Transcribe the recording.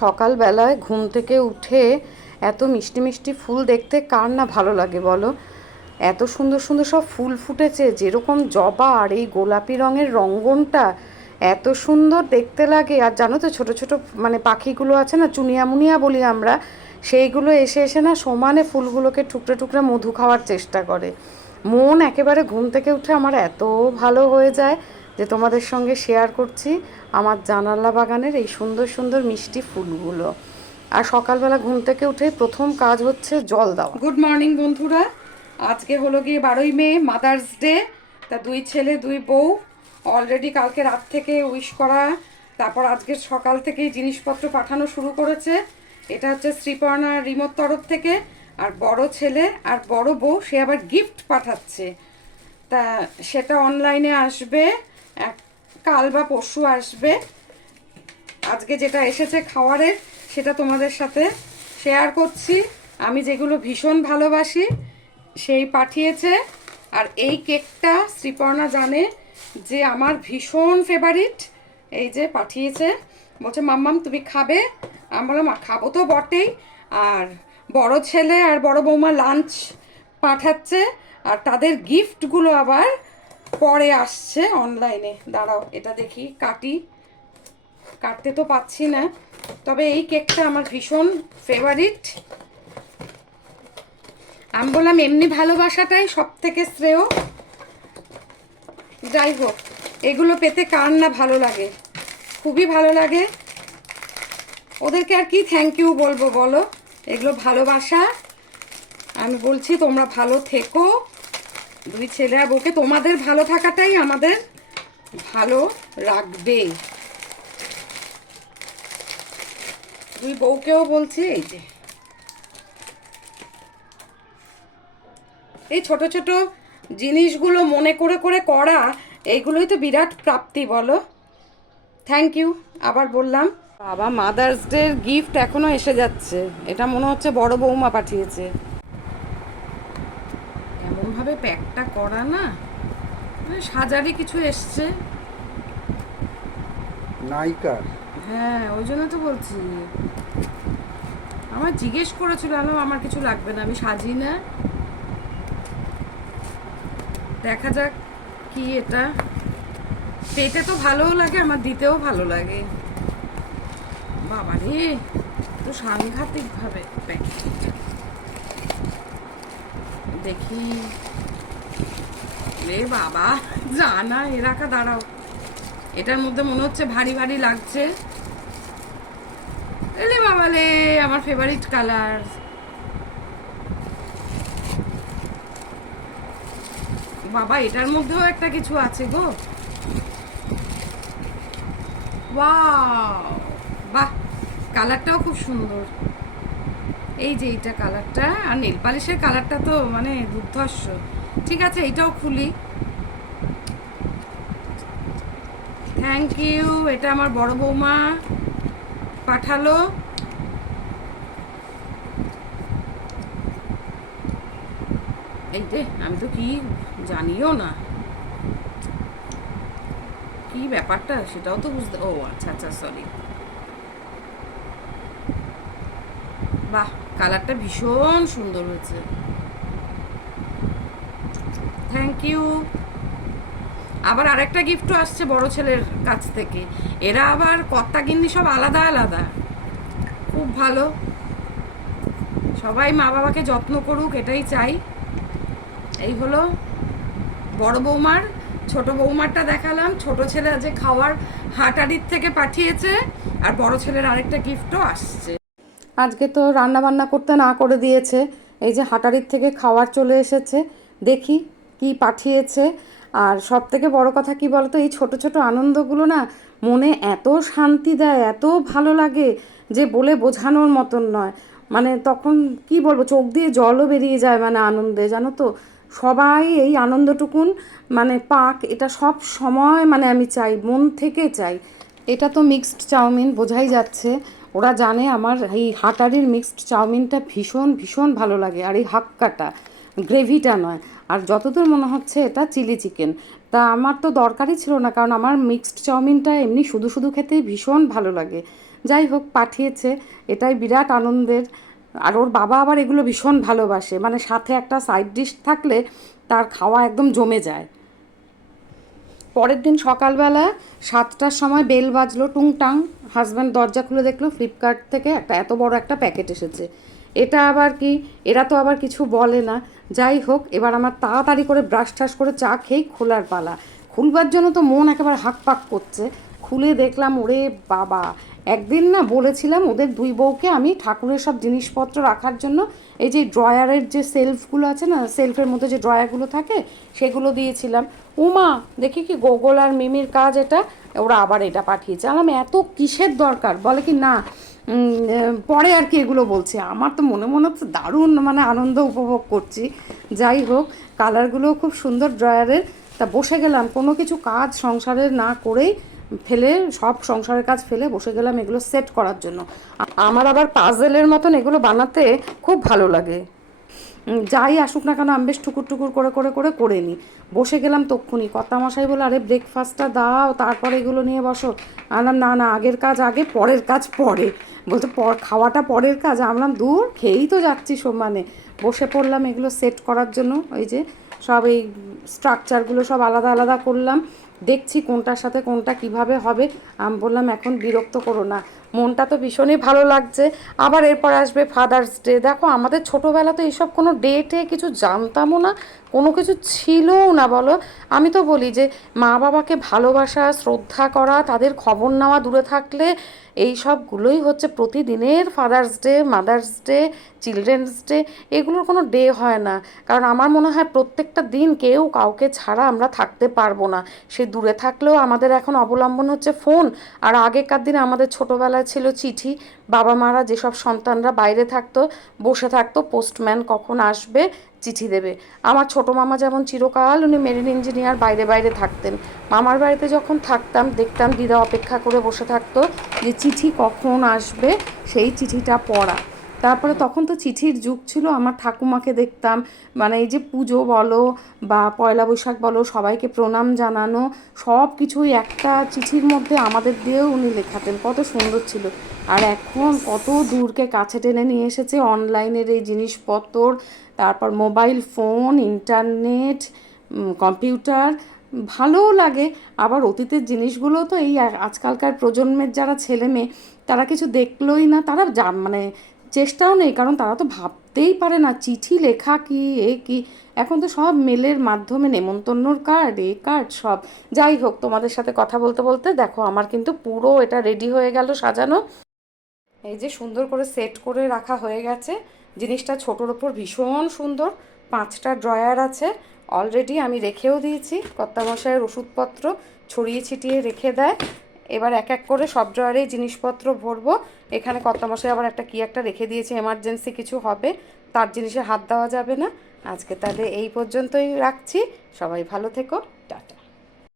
সকালবেলায় ঘুম থেকে উঠে এত মিষ্টি মিষ্টি ফুল দেখতে কার না ভালো লাগে বলো। এত সুন্দর সুন্দর সব ফুল ফুটেছে, যেরকম জবা আর এই গোলাপি রঙের রঙ্গনটা এত সুন্দর দেখতে লাগে। আর জানো তো ছোট ছোট মানে পাখিগুলো আছে না, চুনিয়া মুনিয়া বলি আমরা, সেইগুলো এসে এসে না সমানে ফুলগুলোকে টুকরে টুকরে মধু খাওয়ার চেষ্টা করে। মন একেবারে ঘুম থেকে উঠে আমার এত ভালো হয়ে যায় যে তোমাদের সঙ্গে শেয়ার করছি আমার জানালা বাগানের এই সুন্দর সুন্দর মিষ্টি ফুলগুলো। আর সকালবেলা ঘুম থেকে উঠে প্রথম কাজ হচ্ছে জল দেওয়া। গুড মর্নিং বন্ধুরা, আজকে হলো গিয়ে 12ই মে, মাদার্স ডে। তা দুই ছেলে দুই বউ অলরেডি কালকে রাত থেকে উইশ করা, তারপর আজকে সকাল থেকেই জিনিসপত্র পাঠানো শুরু করেছে। এটা হচ্ছে শ্রীপর্ণা রিমোর তরফ থেকে। আর বড় ছেলে আর বড় বউ সে আবার গিফট পাঠাচ্ছে, তা সেটা অনলাইনে আসবে কাল বা পরশু আসবে। আজকে যেটা এসেছে খাওয়ারের সেটা তোমাদের সাথে শেয়ার করছি। আমি যেগুলো ভীষণ ভালোবাসি সেই পাঠিয়েছে। আর এই কেকটা শ্রীপর্ণা জানে যে আমার ভীষণ ফেভারিট, এই যে পাঠিয়েছে, বলছে মাম্মাম তুমি খাবে। আমি বললাম খাবো তো বটেই। আর বড় ছেলে আর বড় বৌমা লাঞ্চ পাঠাচ্ছে, আর তাদের গিফটগুলো আবার পরে আসছে অনলাইনে। দাঁড়াও এটা দেখি কাটি, কাটতে তো পাচ্ছি না, তবে এই কেকটা আমার ভীষণ ফেভারিট। আমি বললাম এমনি ভালোবাসাটাই সব থেকে শ্রেয়। যাই হোক, এগুলো পেতে কার না ভালো লাগে, খুবই ভালো লাগে। ওদেরকে আর কি থ্যাংক ইউ বলবো বলো, এগুলো ভালোবাসা। আমি বলছি তোমরা ভালো থেকো, দুই ছেলে আর বউকে, তোমাদের ভালো থাকাটাই আমাদের ভালো রাখবে। দুই বউকেও বলছি, এই যে এই ছোট ছোট জিনিসগুলো মনে করে করে করা, এইগুলোই তো বিরাট প্রাপ্তি বলো। থ্যাংক ইউ আবার বললাম। বাবা, মাদার্স ডের গিফট এখনো এসে যাচ্ছে। এটা মনে হচ্ছে বড় বৌমা পাঠিয়েছে। এমনভাবে প্যাকটা করা না, সাজারি কিছু এসছে নাইকার। হ্যাঁ, ওই জন্য তো বলছি। আমার জিজ্ঞেস করেছিল, আমার কিছু লাগবে না, আমি সাজি না। দেখা যাক কি এটা। পেতে তো ভালোও লাগে, আমার দিতেও ভালো লাগে। বাবা রে, তো সাংঘাতিক ভাবে দেখি রে বাবা, জানা এ রাখা। দাঁড়াও, এটার মধ্যে মনে হচ্ছে ভারী ভারী লাগছে। এলে বাবা রে, আমার ফেভারিট কালার। বাবা, এটার মধ্যেও একটা কিছু আছে গো। ওয়াও, বাহ, কালারটাও খুব সুন্দর। এই যে এইটা কালারটা, আর নেল পালিশের কালারটা তো মানে দুর্ধর্ষ। ঠিক আছে, এইটাও খুলি। থ্যাংক ইউ, এটা আমার বড় বৌমা পাঠালো। এই যে আমি তো কি জানিও না কি ব্যাপারটা, সেটাও তো বুঝতে। ও আচ্ছা আচ্ছা, সরি। বাহ, কালারটা ভীষণ সুন্দর হয়েছে। Thank you. আবার আরেকটা গিফটও আসছে বড় ছেলের কাছ থেকে। এরা আবার কর্তা গিন্নি সব আলাদা আলাদা, খুব ভালো। সবাই মা বাবাকে যত্ন করুক, এটাই চাই। এই হলো বড় বৌমার। ছোট বৌমারটা দেখালাম। ছোট ছেলে যে খাওয়ার হাটারির থেকে পাঠিয়েছে, আর বড় ছেলের আরেকটা গিফটও আসছে। আজকে তো রান্না বান্না করতে না করে দিয়েছে, এই যে হাটারির থেকে খাওয়ার চলে এসেছে। দেখি কি পাঠিয়েছে। আর সব থেকে বড় কথা কি বলতো, এই ছোট ছোট আনন্দগুলো না মনে এত শান্তি দেয়, এত ভালো লাগে যে বলে বোঝানোর মতন নয়। মানে তখন কি বলবো, চোখ দিয়ে জলও বেরিয়ে যায় মানে আনন্দে, জানো তো। সবাই এই আনন্দটুকুন মানে পাক, এটা সব সময় মানে আমি চাই, মন থেকে চাই। এটা তো মিক্সড চাউমিন, বোঝাই যাচ্ছে। ওরা জানে আমার এই হাটারির মিক্সড চাউমিনটা ভীষণ ভীষণ ভালো লাগে, আর এই হাক্কাটা, গ্রেভিটা নয়। আর যতদূর মনে হচ্ছে এটা চিলি চিকেন। তা আমার তো দরকারই ছিল না, কারণ আমার মিক্সড চাউমিনটা এমনি শুধু শুধু খেতেই ভীষণ ভালো লাগে। যাই হোক, পাঠিয়েছে, এটাই বিরাট আনন্দের। আর ওর বাবা আবার এগুলো ভীষণ ভালোবাসে, মানে সাথে একটা সাইড ডিশ থাকলে তার খাওয়া একদম জমে যায়। পরের দিন সকালবেলা 7টার সময় বেল বাজলো, টুংটাং। হাজব্যান্ড দরজা খুলে দেখলো ফ্লিপকার্ট থেকে একটা এত বড় একটা প্যাকেট এসেছে। এটা আবার কি, এরা তো আবার কিছু বলে না। যাই হোক, এবার আমার তাড়াতাড়ি করে ব্রাশ টাশ করে চা খেয়েই খোলার পালা। খুলবার জন্য তো মন একেবারে হাঁকপাক করছে। খুলে দেখলাম, ওরে বাবা! একদিন না বলেছিলাম ওদের দুই বউকে আমি ঠাকুরের সব জিনিসপত্র রাখার জন্য এই যে ড্রয়ারের যে সেলফগুলো আছে না, সেলফের মধ্যে যে ড্রয়ারগুলো থাকে সেগুলো দিয়েছিলাম। উমা, দেখি কি গোগল আর মিমির কাজ এটা, ওরা আবার এটা পাঠিয়েছে। আমার এত কিসের দরকার, বলে কি না পরে আর কি এগুলো বলছে। আমার তো মনে মনে হচ্ছে দারুণ মানে আনন্দ উপভোগ করছি। যাই হোক, কালারগুলোও খুব সুন্দর ড্রয়ারের। তা বসে গেলাম, কোনো কিছু কাজ সংসারের না করেই ফেলে, সব সংসারের কাজ ফেলে বসে গেলাম এগুলো সেট করার জন্য। আমার আবার পাজেলের মতন এগুলো বানাতে খুব ভালো লাগে। যাই আসুক না কেন আমি বেশ টুকুর টুকুর করে করে করে করে নিই। বসে গেলাম তক্ষুনি, কর্তামশাই বলে আরে ব্রেকফাস্টটা দাও তারপরে এগুলো নিয়ে বসো। আনলাম না না, আগের কাজ আগে, পরের কাজ পরে। বলতে খাওয়াটা পরের কাজ। আমলাম দূর, খেয়েই তো যাচ্ছি সমানে। বসে পড়লাম এগুলো সেট করার জন্য। ওই যে সব এই স্ট্রাকচারগুলো সব আলাদা আলাদা করলাম, দেখছি কোনটার সাথে কোনটা কিভাবে হবে। আমি বললাম এখন বিরক্ত করো না, মনটা তো ভীষণই ভালো লাগছে। আবার এরপর আসবে ফাদার্স ডে। দেখো আমাদের ছোটোবেলাতে এইসব কোনো ডেটে কিছু জানতামও না, কোনো কিছু ছিলও না বলো। আমি তো বলি যে মা বাবাকে ভালোবাসা, শ্রদ্ধা করা, তাদের খবর নেওয়া দূরে থাকলে এই সবগুলোই হচ্ছে প্রতিদিনের father's day, mother's day, children's day. এগুলোর কোনো ডে হয় না। কারণ আমার মনে হয় প্রত্যেকটা দিন কেউ কাউকে ছাড়া আমরা থাকতে পারবো না। সে দূরে থাকলেও আমাদের এখন অবলম্বন হচ্ছে ফোন। আর আগেকার দিনে আমাদের ছোটোবেলায় ছিল চিঠি। বাবা মারা যেসব সন্তানরা বাইরে থাকতো, বসে থাকতো পোস্টম্যান কখন আসবে, চিঠি দেবে। আমার ছোটো মামা যেমন চিরকাল উনি মেরিন ইঞ্জিনিয়ার, বাইরে বাইরে থাকতেন। মামার বাড়িতে যখন থাকতাম দেখতাম দিদা অপেক্ষা করে বসে থাকতো যে চিঠি কখন আসবে, সেই চিঠিটা পড়া। তারপরে তখন তো চিঠির যুগ ছিল। আমার ঠাকুমাকে দেখতাম, মানে এই যে পুজো বলো বা পয়লা বৈশাখ বলো, সবাইকে প্রণাম জানানো, সব কিছুই একটা চিঠির মধ্যে আমাদের দিয়েও উনি লেখাতেন, কত সুন্দর ছিল। আর এখন কত দূরকে কাছে টেনে নিয়ে এসেছে অনলাইনের এই জিনিসপত্র, তারপর মোবাইল ফোন, ইন্টারনেট, কম্পিউটার। ভালোও লাগে, আবার অতীতের জিনিসগুলো তো এই আজকালকার প্রজন্মের যারা ছেলে মেয়ে, তারা কিছু দেখলোই না, তারা মানে চেষ্টাও নেই, কারণ তারা তো ভাবতেই পারে না চিঠি লেখা কি, এ কি। এখন তো সব মেলের মাধ্যমে নেমন্তন্নর কার্ড, এ কার্ড সব। যাই হোক, তোমাদের সাথে কথা বলতে বলতে দেখো আমার কিন্তু পুরো এটা রেডি হয়ে গেল সাজানো। এই যে সুন্দর করে সেট করে রাখা হয়ে গেছে জিনিসটা, ছোটোর ওপর ভীষণ সুন্দর। 5টা ড্রয়ার আছে অলরেডি, আমি রেখেও দিয়েছি। কর্তামশাইয়ের ওষুধপত্র ছড়িয়ে ছিটিয়ে রেখে দেয়। এবার এক এক করে সব ড্রয়ারেই জিনিসপত্র ভরবো। এখানে কর্তামশাই আবার একটা কি একটা রেখে দিয়েছে, এমার্জেন্সি কিছু হবে, তার জিনিসে হাত দেওয়া যাবে না। আজকে তাহলে এই পর্যন্তই রাখছি। সবাই ভালো থেকো, টাটা।